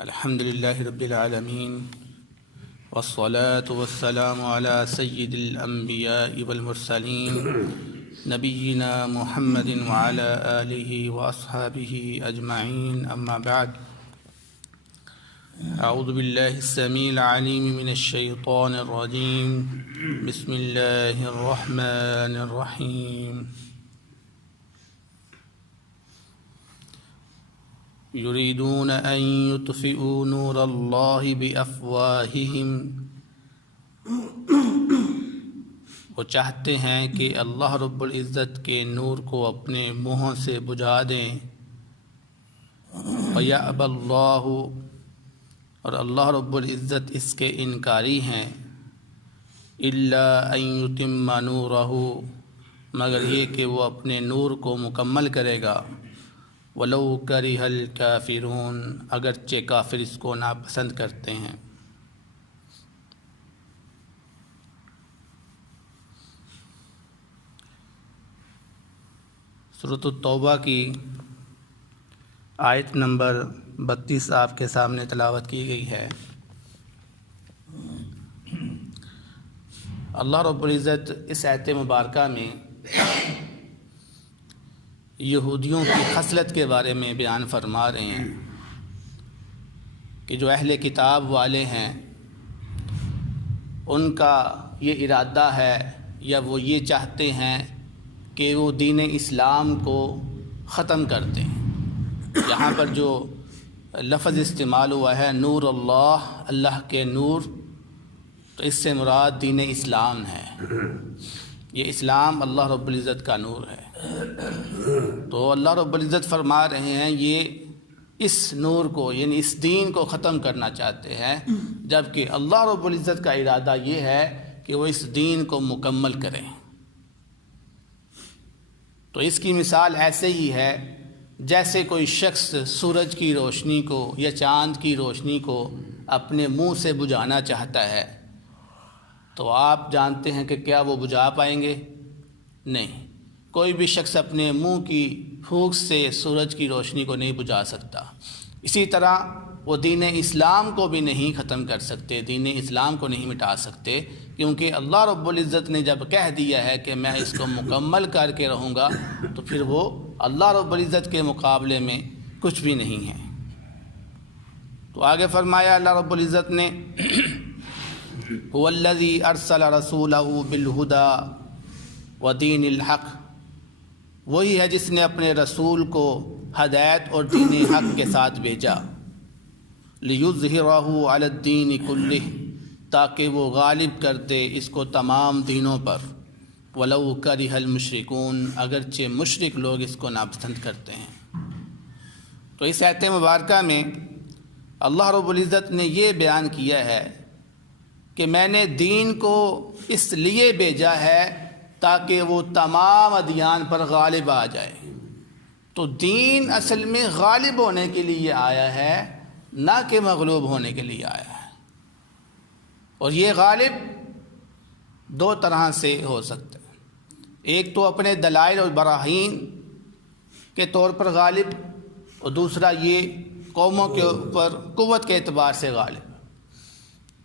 الحمد لله رب العالمين والصلاة والسلام على سيد الأنبياء والمرسلين نبينا محمد وعلى آله وأصحابه أجمعين أما بعد أعوذ بالله السميع العليم من الشيطان الرجيم بسم الله الرحمن الرحيم يريدون أن يطفئوا نور الله بأفواههم وہ چاہتے ہیں کہ اللہ رب العزت کے نور کو اپنے منہوں سے بجھا دیں وَيَأْبَى اللَّهُ اور اللہ رب العزت اس کے انکاری ہیں إِلَّا أَن يُتِمَّ نُورَهُ مگر یہ کہ وہ اپنے نور کو مکمل کرے گا وَلَوْ كَرِهَ الْكَافِرُونَ اگرچہ کافر اس کو ناپسند کرتے ہیں۔ سورۃ التوبہ کی آیت نمبر 32 آپ کے سامنے تلاوت کی گئی ہے۔ اللہ رب العزت اس آیت مبارکہ میں یہودیوں کی خصلت کے بارے میں بیان فرما رہے ہیں کہ جو اہل کتاب والے ہیں ان کا یہ ارادہ ہے یا وہ یہ چاہتے ہیں کہ وہ دین اسلام کو ختم کر دیں۔ یہاں پر جو لفظ استعمال ہوا ہے نور اللہ، اللہ کے نور، تو اس سے مراد دین اسلام ہے۔ یہ اسلام اللہ رب العزت کا نور ہے۔ تو اللہ رب العزت فرما رہے ہیں یہ اس نور کو یعنی اس دین کو ختم کرنا چاہتے ہیں، جبکہ اللہ رب العزت کا ارادہ یہ ہے کہ وہ اس دین کو مکمل کریں۔ تو اس کی مثال ایسے ہی ہے جیسے کوئی شخص سورج کی روشنی کو یا چاند کی روشنی کو اپنے منہ سے بجھانا چاہتا ہے، تو آپ جانتے ہیں کہ کیا وہ بجھا پائیں گے؟ نہیں، کوئی بھی شخص اپنے منہ کی پھونک سے سورج کی روشنی کو نہیں بجھا سکتا۔ اسی طرح وہ دین اسلام کو بھی نہیں ختم کر سکتے، دین اسلام کو نہیں مٹا سکتے، کیونکہ اللہ رب العزت نے جب کہہ دیا ہے کہ میں اس کو مکمل کر کے رہوں گا تو پھر وہ اللہ رب العزت کے مقابلے میں کچھ بھی نہیں ہے۔ تو آگے فرمایا اللہ رب العزت نے هو الذی ارسل رسولہ بالہدی ودین الحق، وہی ہے جس نے اپنے رسول کو ہدایت اور دین حق کے ساتھ بھیجا، لیظہرہ علی الدین کلہ، تاکہ وہ غالب کر دے اس کو تمام دینوں پر، ولو کرہ المشرکون اگرچہ مشرک لوگ اس کو ناپسند کرتے ہیں۔ تو اس آیت مبارکہ میں اللہ رب العزت نے یہ بیان کیا ہے کہ میں نے دین کو اس لیے بھیجا ہے تاکہ وہ تمام ادیان پر غالب آ جائے۔ تو دین اصل میں غالب ہونے کے لیے آیا ہے، نہ کہ مغلوب ہونے کے لیے آیا ہے۔ اور یہ غالب دو طرح سے ہو سکتا ہے، ایک تو اپنے دلائل اور براہین کے طور پر غالب، اور دوسرا یہ قوموں کے اوپر قوت کے اعتبار سے غالب۔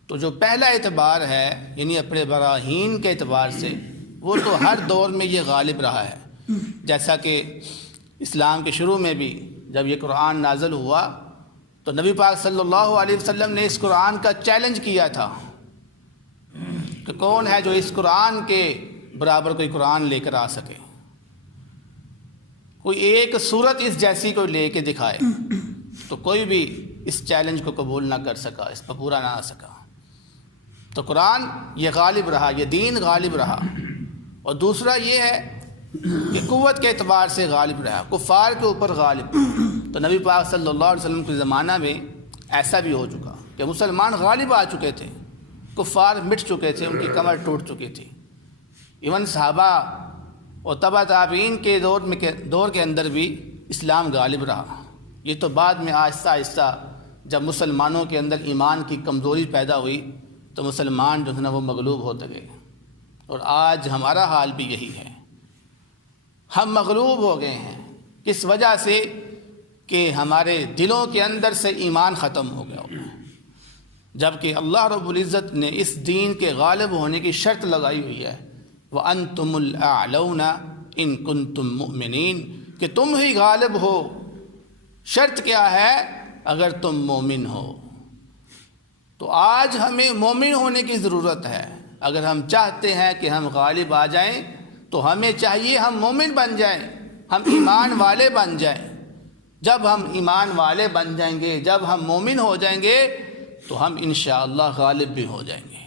تو جو پہلا اعتبار ہے یعنی اپنے براہین کے اعتبار سے، وہ تو ہر دور میں یہ غالب رہا ہے۔ جیسا کہ اسلام کے شروع میں بھی جب یہ قرآن نازل ہوا تو نبی پاک صلی اللہ علیہ وسلم نے اس قرآن کا چیلنج کیا تھا کہ کون ہے جو اس قرآن کے برابر کوئی قرآن لے کر آ سکے، کوئی ایک صورت اس جیسی کوئی لے کے دکھائے۔ تو کوئی بھی اس چیلنج کو قبول نہ کر سکا، اس پر پورا نہ آ سکا۔ تو قرآن یہ غالب رہا، یہ دین غالب رہا۔ اور دوسرا یہ ہے کہ قوت کے اعتبار سے غالب رہا، کفار کے اوپر غالب۔ تو نبی پاک صلی اللہ علیہ وسلم کے زمانہ میں ایسا بھی ہو چکا کہ مسلمان غالب آ چکے تھے، کفار مٹ چکے تھے، ان کی کمر ٹوٹ چکی تھی۔ ایون صحابہ اور تبع تابعین کے دور کے اندر بھی اسلام غالب رہا۔ یہ تو بعد میں آہستہ آہستہ جب مسلمانوں کے اندر ایمان کی کمزوری پیدا ہوئی تو مسلمان جو ہے نا وہ مغلوب ہوتے گئے، اور آج ہمارا حال بھی یہی ہے۔ ہم مغلوب ہو گئے ہیں، کس وجہ سے؟ کہ ہمارے دلوں کے اندر سے ایمان ختم ہو گیا ہوگا، جبکہ اللہ رب العزت نے اس دین کے غالب ہونے کی شرط لگائی ہوئی ہے، وَأَنْتُمُ الْأَعْلَوْنَ إِن كُنتُم مُؤْمِنِينَ، کہ تم ہی غالب ہو۔ شرط کیا ہے؟ اگر تم مومن ہو۔ تو آج ہمیں مومن ہونے کی ضرورت ہے۔ اگر ہم چاہتے ہیں کہ ہم غالب آ جائیں تو ہمیں چاہیے ہم مومن بن جائیں، ہم ایمان والے بن جائیں۔ جب ہم ایمان والے بن جائیں گے، جب ہم مومن ہو جائیں گے تو ہم انشاءاللہ غالب بھی ہو جائیں گے،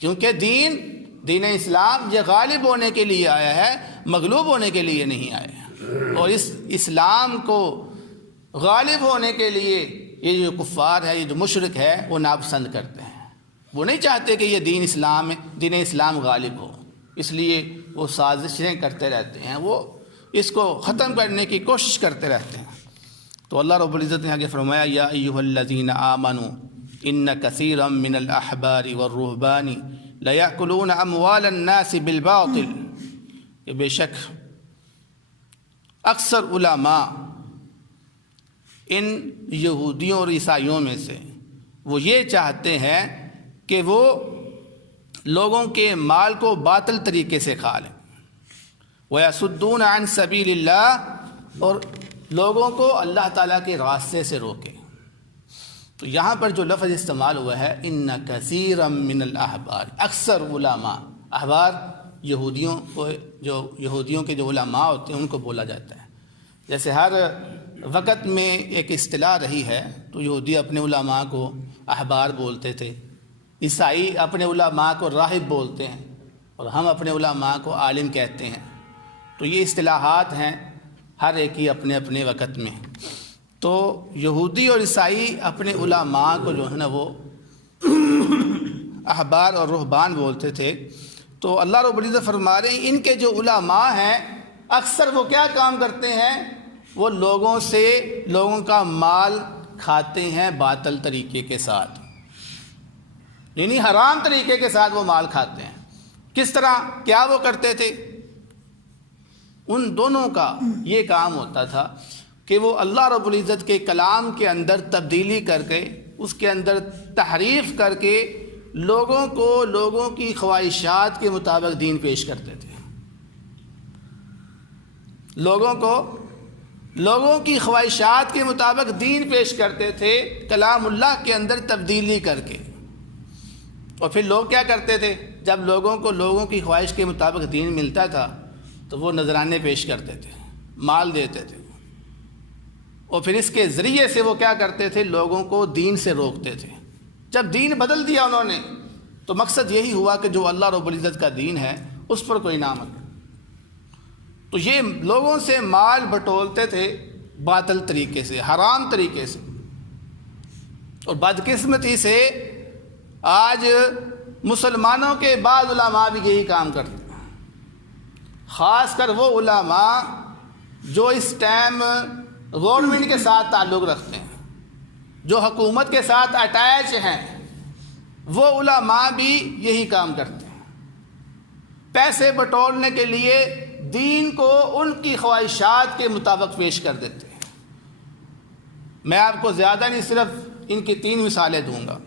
کیونکہ دین اسلام یہ غالب ہونے کے لیے آیا ہے، مغلوب ہونے کے لیے نہیں آیا ہے۔ اور اس اسلام کو غالب ہونے کے لیے یہ جو کفار ہے، یہ جو مشرک ہے، وہ ناپسند کرتے ہیں۔ وہ نہیں چاہتے کہ یہ دین اسلام غالب ہو، اس لیے وہ سازشیں کرتے رہتے ہیں، وہ اس کو ختم کرنے کی کوشش کرتے رہتے ہیں۔ تو اللہ رب العزت نے آگے فرمایا، یا ایھا الذین آمنوا ان کثیرا من الاحبار والرہبان لیأکلون اموال الناس بالباطل، کہ بے شک اکثر علماء ان یہودیوں اور عیسائیوں میں سے وہ یہ چاہتے ہیں کہ وہ لوگوں کے مال کو باطل طریقے سے کھا لیں، وَيَصُدُّونَ عَن سَبِيلِ اللَّهِ، اور لوگوں کو اللہ تعالیٰ کے راستے سے روکیں۔ تو یہاں پر جو لفظ استعمال ہوا ہے، اِنَّ كَثِيرًا مِّنَ الْأَحْبَارِ، اکثر علماء، احبار یہودیوں کے جو علماء ہوتے ہیں ان کو بولا جاتا ہے۔ جیسے ہر وقت میں ایک اصطلاح رہی ہے، تو یہودی اپنے علماء کو احبار بولتے تھے، عیسائی اپنے علماء کو راہب بولتے ہیں، اور ہم اپنے علماء کو عالم کہتے ہیں۔ تو یہ اصطلاحات ہیں ہر ایک کی اپنے اپنے وقت میں۔ تو یہودی اور عیسائی اپنے علماء کو جو ہے نا وہ احبار اور رہبان بولتے تھے۔ تو اللہ رب العزت فرما رہے ہیں ان کے جو علماء ہیں اکثر وہ کیا کام کرتے ہیں؟ وہ لوگوں کا مال کھاتے ہیں باطل طریقے کے ساتھ، یعنی حرام طریقے کے ساتھ وہ مال کھاتے ہیں۔ کس طرح؟ کیا وہ کرتے تھے؟ ان دونوں کا یہ کام ہوتا تھا کہ وہ اللہ رب العزت کے کلام کے اندر تبدیلی کر کے، اس کے اندر تحریف کر کے لوگوں کو لوگوں کی خواہشات کے مطابق دین پیش کرتے تھے۔ لوگوں کی خواہشات کے مطابق دین پیش کرتے تھے، کلام اللہ کے اندر تبدیلی کر کے۔ اور پھر لوگ کیا کرتے تھے؟ جب لوگوں کو لوگوں کی خواہش کے مطابق دین ملتا تھا تو وہ نذرانے پیش کرتے تھے، مال دیتے تھے، اور پھر اس کے ذریعے سے وہ کیا کرتے تھے؟ لوگوں کو دین سے روکتے تھے۔ جب دین بدل دیا انہوں نے تو مقصد یہی ہوا کہ جو اللہ رب العزت کا دین ہے اس پر کوئی نہ عمل۔ تو یہ لوگوں سے مال بٹولتے تھے باطل طریقے سے، حرام طریقے سے۔ اور بدقسمتی سے آج مسلمانوں کے بعض علماء بھی یہی کام کرتے ہیں، خاص کر وہ علماء جو اس ٹائم گورنمنٹ کے ساتھ تعلق رکھتے ہیں، جو حکومت کے ساتھ اٹیچ ہیں، وہ علماء بھی یہی کام کرتے ہیں۔ پیسے بٹورنے کے لیے دین کو ان کی خواہشات کے مطابق پیش کر دیتے ہیں۔ میں آپ کو زیادہ نہیں، صرف ان کی 3 مثالیں دوں گا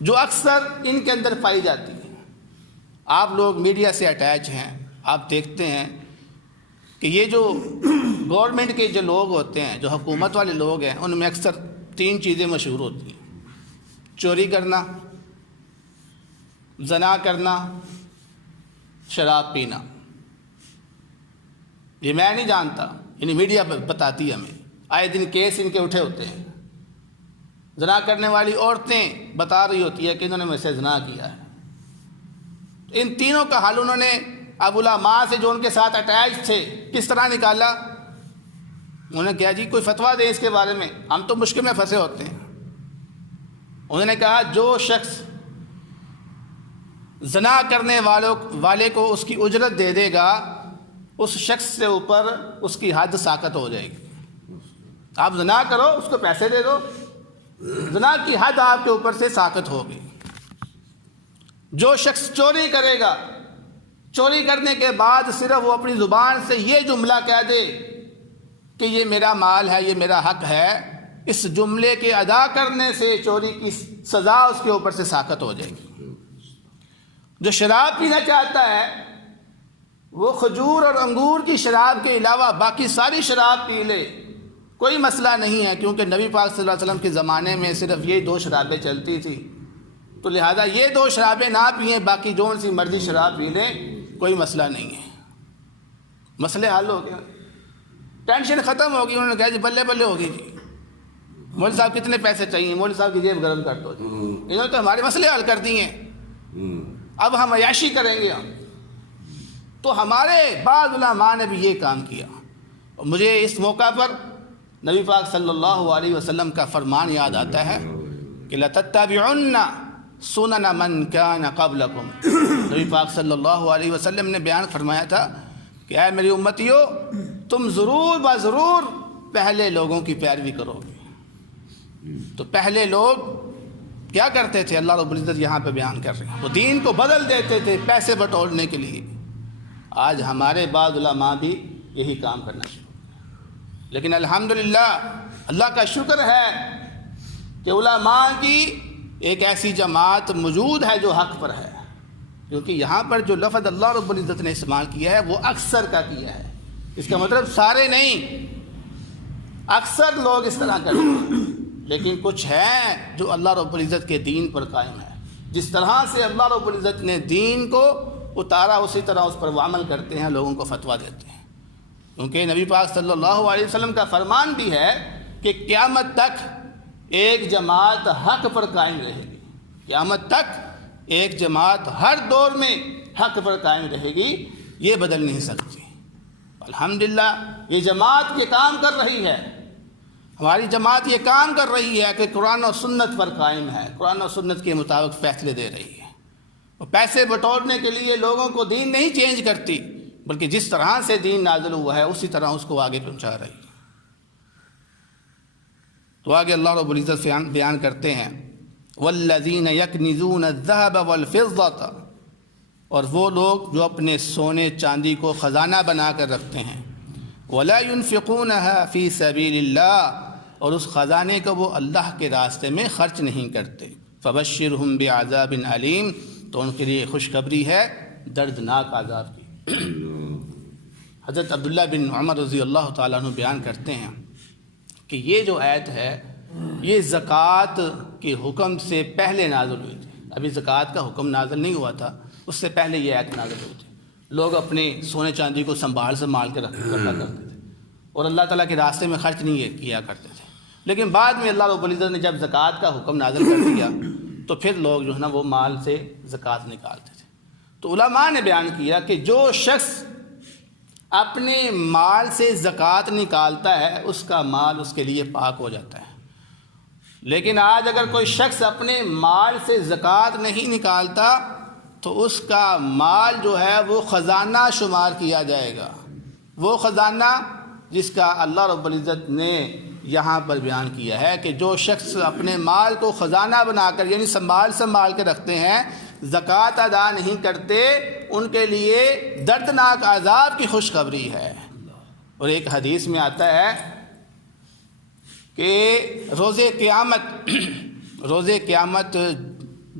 جو اکثر ان کے اندر پائی جاتی ہیں۔ آپ لوگ میڈیا سے اٹیچ ہیں، آپ دیکھتے ہیں کہ یہ جو گورنمنٹ کے جو لوگ ہوتے ہیں، جو حکومت والے لوگ ہیں، ان میں اکثر 3 چیزیں مشہور ہوتی ہیں: چوری کرنا، زنا کرنا، شراب پینا۔ یہ میں نہیں جانتا، یعنی میڈیا بتاتی ہے ہمیں، آئے دن کیس ان کے اٹھے ہوتے ہیں۔ زنا کرنے والی عورتیں بتا رہی ہوتی ہے کہ انہوں نے مجھ سے زنا کیا ہے۔ ان تینوں کا حل انہوں نے اب علماء سے جو ان کے ساتھ اٹیچ تھے کس طرح نکالا؟ انہوں نے کہا جی کوئی فتویٰ دے اس کے بارے میں، ہم تو مشکل میں پھنسے ہوتے ہیں۔ انہوں نے کہا جو شخص زنا کرنے والے کو اس کی اجرت دے دے گا، اس شخص سے اوپر اس کی حد ساقط ہو جائے گی۔ آپ زنا کرو، اس کو پیسے دے دو، زنا کی حد آپ کے اوپر سے ساقط ہوگی۔ جو شخص چوری کرے گا، چوری کرنے کے بعد صرف وہ اپنی زبان سے یہ جملہ کہہ دے کہ یہ میرا مال ہے، یہ میرا حق ہے، اس جملے کے ادا کرنے سے چوری کی سزا اس کے اوپر سے ساقط ہو جائے گی۔ جو شراب پینا چاہتا ہے وہ کھجور اور انگور کی شراب کے علاوہ باقی ساری شراب پی لے، کوئی مسئلہ نہیں ہے، کیونکہ نبی پاک صلی اللہ علیہ وسلم کے زمانے میں صرف یہ 2 شرابیں چلتی تھی، تو لہذا یہ 2 شرابیں نہ پئیں، باقی جو سی مرضی شراب پی لیں، کوئی مسئلہ نہیں ہے۔ مسئلے حل ہو گیا، ٹینشن ختم ہوگی۔ انہوں نے کہا جی بلے بلے ہوگی جی، مولوی صاحب کتنے پیسے چاہیے، مولوی صاحب کی جیب گرم کر دو جی، انہوں نے تو ہمارے مسئلے حل کر دیے ہیں، اب ہم عیاشی کریں گے ہم۔ تو ہمارے بعض علماء نے بھی یہ کام کیا۔ اور مجھے اس موقع پر نبی پاک صلی اللہ علیہ وسلم کا فرمان یاد آتا ہے کہ لَتَتَّبِعُنَّ سُنَنَ مَنْ كَانَ قَبْلَكُمْ۔ نبی پاک صلی اللہ علیہ وسلم نے بیان فرمایا تھا کہ اے میری امتیو، تم ضرور بضرور پہلے لوگوں کی پیروی کرو گے۔ تو پہلے لوگ کیا کرتے تھے، اللہ رب العزت یہاں پہ بیان کر رہے ہیں، وہ دین کو بدل دیتے تھے پیسے بٹورنے کے لیے۔ آج ہمارے بعض علماء بھی یہی کام کرنا شروع، لیکن الحمدللہ اللہ کا شکر ہے کہ علماء کی ایک ایسی جماعت موجود ہے جو حق پر ہے، کیونکہ یہاں پر جو لفظ اللہ رب العزت نے استعمال کیا ہے وہ اکثر کا کیا ہے، اس کا مطلب سارے نہیں، اکثر لوگ اس طرح کرتے ہیں، لیکن کچھ ہیں جو اللہ رب العزت کے دین پر قائم ہے۔ جس طرح سے اللہ رب العزت نے دین کو اتارا اسی طرح اس پر وہ عمل کرتے ہیں، لوگوں کو فتویٰ دیتے ہیں، کیونکہ نبی پاک صلی اللہ علیہ وسلم کا فرمان بھی ہے کہ قیامت تک ایک جماعت حق پر قائم رہے گی، قیامت تک ایک جماعت ہر دور میں حق پر قائم رہے گی، یہ بدل نہیں سکتی۔ الحمدللہ یہ جماعت یہ کام کر رہی ہے، ہماری جماعت یہ کام کر رہی ہے کہ قرآن و سنت پر قائم ہے، قرآن و سنت کے مطابق فیصلے دے رہی ہے، وہ پیسے بٹورنے کے لیے لوگوں کو دین نہیں چینج کرتی، بلکہ جس طرح سے دین نازل ہوا ہے اسی طرح اس کو آگے پہنچا رہی ہے۔ تو آگے اللہ رب العزت بیان کرتے ہیں والذین یکنزون الذهب والفضة، اور وہ لوگ جو اپنے سونے چاندی کو خزانہ بنا کر رکھتے ہیں، ولا ينفقونها فی سبیل اللہ، اور اس خزانے کو وہ اللہ کے راستے میں خرچ نہیں کرتے، فبشرہم بعذاب علیم، تو ان کے لیے خوشخبری ہے دردناک عذاب کی۔ حضرت عبداللہ بن عمر رضی اللہ تعالیٰ عنہ بیان کرتے ہیں کہ یہ جو آیت ہے یہ زکوٰۃ کے حکم سے پہلے نازل ہوئی تھی، ابھی زکوٰۃ کا حکم نازل نہیں ہوا تھا، اس سے پہلے یہ آیت نازل ہوئی تھی۔ لوگ اپنے سونے چاندی کو سنبھال کے رکھا کرتے تھے اور اللہ تعالیٰ کے راستے میں خرچ نہیں کیا کرتے تھے، لیکن بعد میں اللہ رب العزت نے جب زکوٰۃ کا حکم نازل کر دیا تو پھر لوگ جو ہے نا وہ مال سے زکوٰۃ نکالتے تھے۔ تو علماء نے بیان کیا کہ جو شخص اپنے مال سے زکوٰۃ نکالتا ہے اس کا مال اس کے لیے پاک ہو جاتا ہے، لیکن آج اگر کوئی شخص اپنے مال سے زکوٰۃ نہیں نکالتا تو اس کا مال جو ہے وہ خزانہ شمار کیا جائے گا، وہ خزانہ جس کا اللہ رب العزت نے یہاں پر بیان کیا ہے کہ جو شخص اپنے مال کو خزانہ بنا کر یعنی سنبھال کے رکھتے ہیں، زکوٰۃ ادا نہیں کرتے، ان کے لیے دردناک عذاب کی خوشخبری ہے۔ اور ایک حدیث میں آتا ہے کہ روز قیامت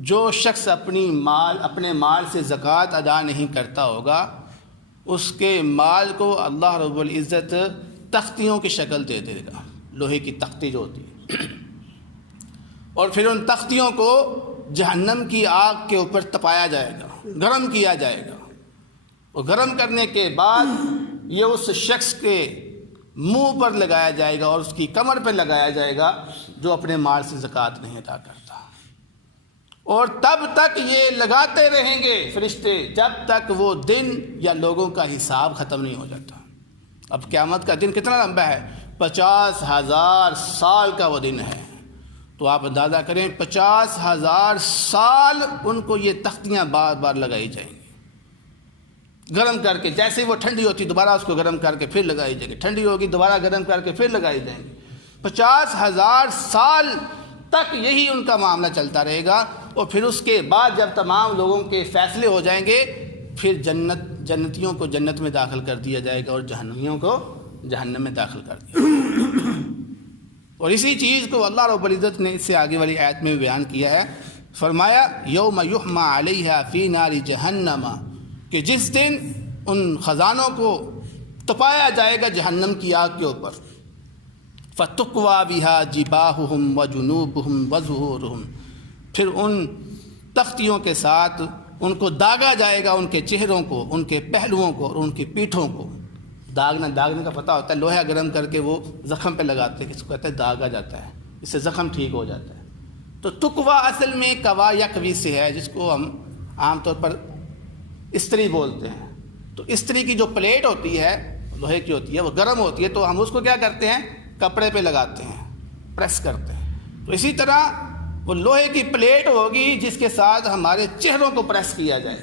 جو شخص اپنے مال سے زکوٰۃ ادا نہیں کرتا ہوگا اس کے مال کو اللہ رب العزت تختیوں کی شکل دے دے گا، لوہے کی تختی جو ہوتی ہے، اور پھر ان تختیوں کو جہنم کی آگ کے اوپر تپایا جائے گا، گرم کیا جائے گا، اور گرم کرنے کے بعد یہ اس شخص کے منہ پر لگایا جائے گا اور اس کی کمر پہ لگایا جائے گا جو اپنے مال سے زکوٰۃ نہیں ادا کرتا، اور تب تک یہ لگاتے رہیں گے فرشتے جب تک وہ دن یا لوگوں کا حساب ختم نہیں ہو جاتا۔ اب قیامت کا دن کتنا لمبا ہے، 50,000 سال کا وہ دن ہے، تو آپ اندازہ کریں 50,000 سال ان کو یہ تختیاں بار بار لگائی جائیں گی، گرم کر کے، جیسے وہ ٹھنڈی ہوتی دوبارہ اس کو گرم کر کے پھر لگائی جائیں گی، ٹھنڈی ہوگی دوبارہ گرم کر کے پھر لگائی جائیں گی، 50,000 سال تک یہی ان کا معاملہ چلتا رہے گا، اور پھر اس کے بعد جب تمام لوگوں کے فیصلے ہو جائیں گے پھر جنتیوں کو جنت میں داخل کر دیا جائے گا اور جہنمیوں کو جہنم میں داخل کر دیا۔ اور اسی چیز کو اللہ رب العزت نے اس سے آگے والی آیت میں بیان کیا ہے، فرمایا یوم یحمى علیہا فی نار جہنم، کہ جس دن ان خزانوں کو تپایا جائے گا جہنم کی آگ کے اوپر، فتقوی بہا جباہہم وجنوبہم وظہورہم، پھر ان تختیوں کے ساتھ ان کو داغا جائے گا، ان کے چہروں کو، ان کے پہلوؤں کو اور ان کی پیٹھوں کو۔ داغنے کا پتہ ہوتا ہے، لوہا گرم کر کے وہ زخم پہ لگاتے ہیں، اس کو کہتے ہیں داغا جاتا ہے، اس سے زخم ٹھیک ہو جاتا ہے۔ تو تقوا اصل میں کوا یکوی سے ہے، جس کو ہم عام طور پر استری بولتے ہیں۔ تو استری کی جو پلیٹ ہوتی ہے لوہے کی ہوتی ہے، وہ گرم ہوتی ہے، تو ہم اس کو کیا کرتے ہیں، کپڑے پہ لگاتے ہیں، پریس کرتے ہیں۔ تو اسی طرح وہ لوہے کی پلیٹ ہوگی جس کے ساتھ ہمارے چہروں کو پریس کیا جائے،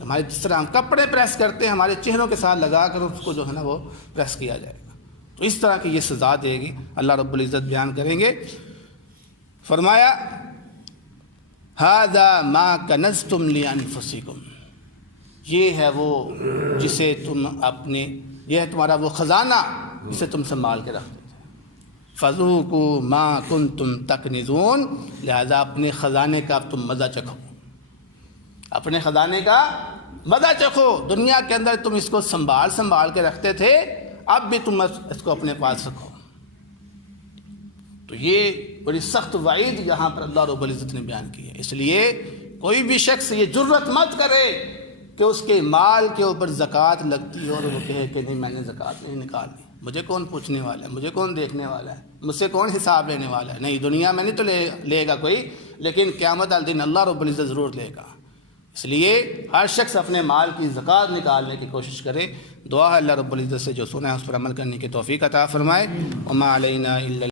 ہمارے جس طرح ہم کپڑے پریس کرتے ہیں ہمارے چہروں کے ساتھ لگا کر اس کو جو ہے نا وہ پریس کیا جائے گا۔ تو اس طرح کی یہ سزا دے گی، اللہ رب العزت بیان کریں گے۔ فرمایا ھذا ما کنزتم لانفسکم، یہ ہے وہ جسے تم اپنے، یہ ہے تمہارا وہ خزانہ جسے تم سنبھال کے رکھتے تھے۔ فذوقوا ما کنتم تکنزون، لہذا اپنے خزانے کا اب تم مزہ چکھو، اپنے خزانے کا مزہ چکھو۔ دنیا کے اندر تم اس کو سنبھال کے رکھتے تھے، اب بھی تم اس کو اپنے پاس رکھو۔ تو یہ بڑی سخت وعید یہاں پر اللہ رب العزت نے بیان کی ہے۔ اس لیے کوئی بھی شخص یہ جرت مت کرے کہ اس کے مال کے اوپر زکوٰۃ لگتی ہے اور وہ کہے کہ نہیں میں نے زکوٰۃ نہیں نکالنی، مجھے کون پوچھنے والا ہے، مجھے کون دیکھنے والا ہے، مجھ سے کون حساب لینے والا ہے۔ نہیں، دنیا میں نہیں تو لے گا کوئی، لیکن قیامت والے دن اللہ رب العزت ضرور لے گا۔ اس لیے ہر شخص اپنے مال کی زکوٰۃ نکالنے کی کوشش کرے۔ دعا ہے اللہ رب العزت سے جو سنا ہے اس پر عمل کرنے کی توفیق عطا فرمائے۔ وما علینا الا